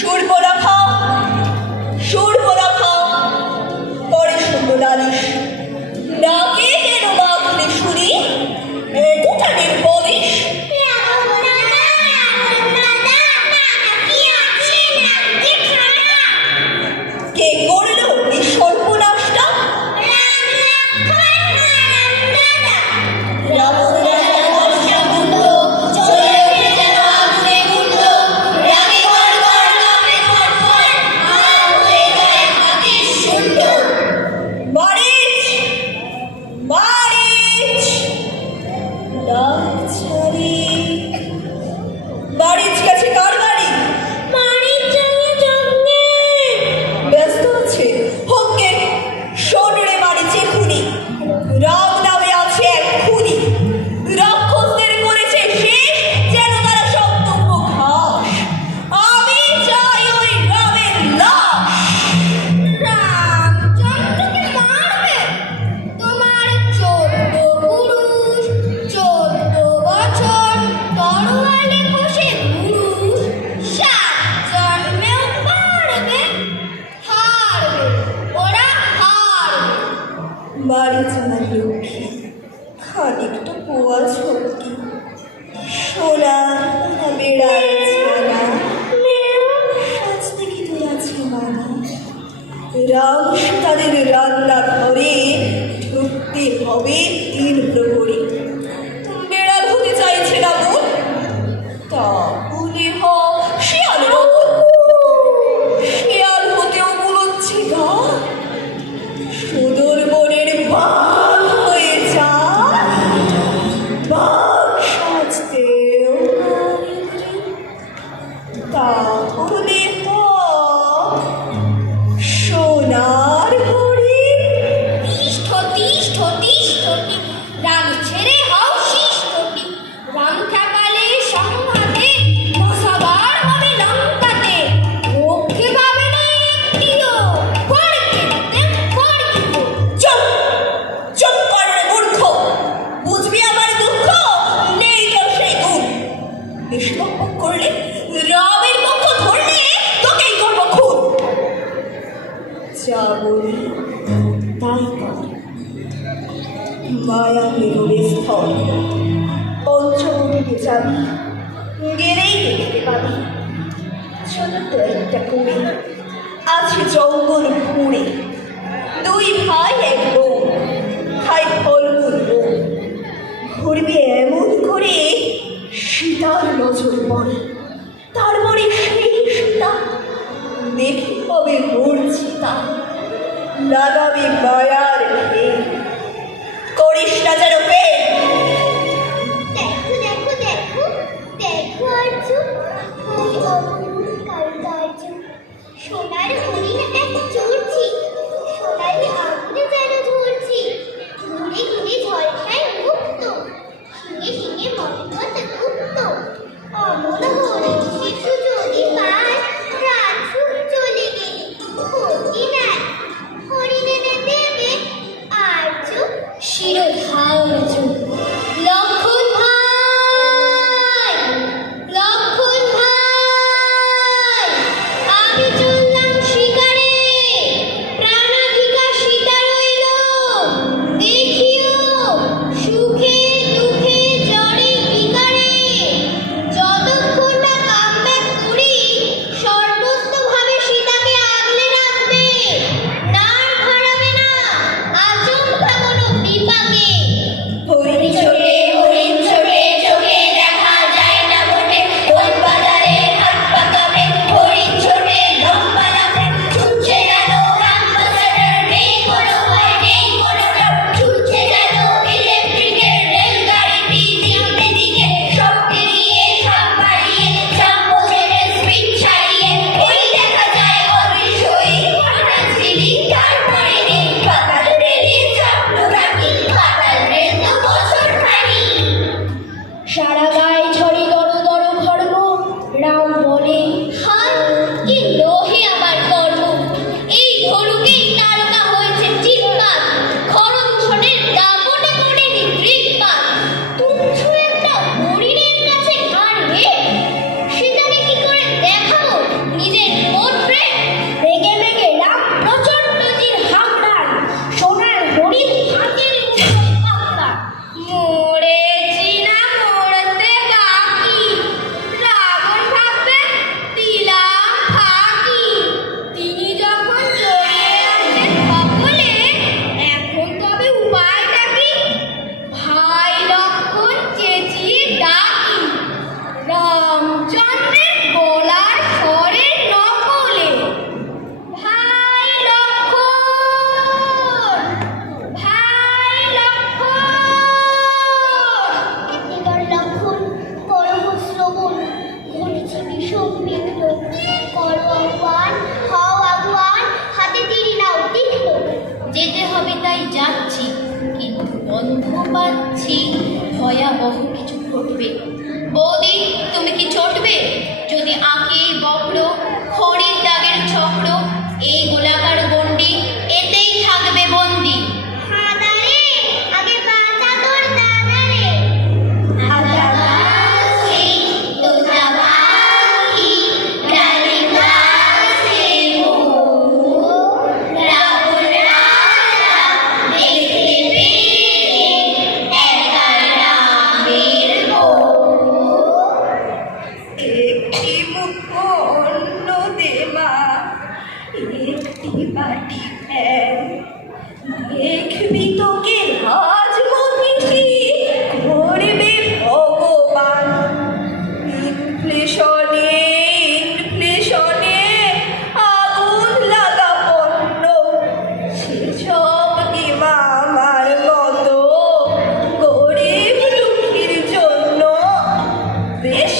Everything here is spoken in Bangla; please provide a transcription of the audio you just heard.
সুর করে যা বলি তাই কর মায়া মেরুরে স্থল। পঞ্চমটি বিচারি, গেলেই দেখতে পাবি। তো একটা কুড়ি আছে জঙ্গল ঘুরে দুই ভাই এক বউ খাই ফলমূল বউ ঘুরবে এমন করে সীতার নজর পড়ে। Love of employer Amen. big. বেশ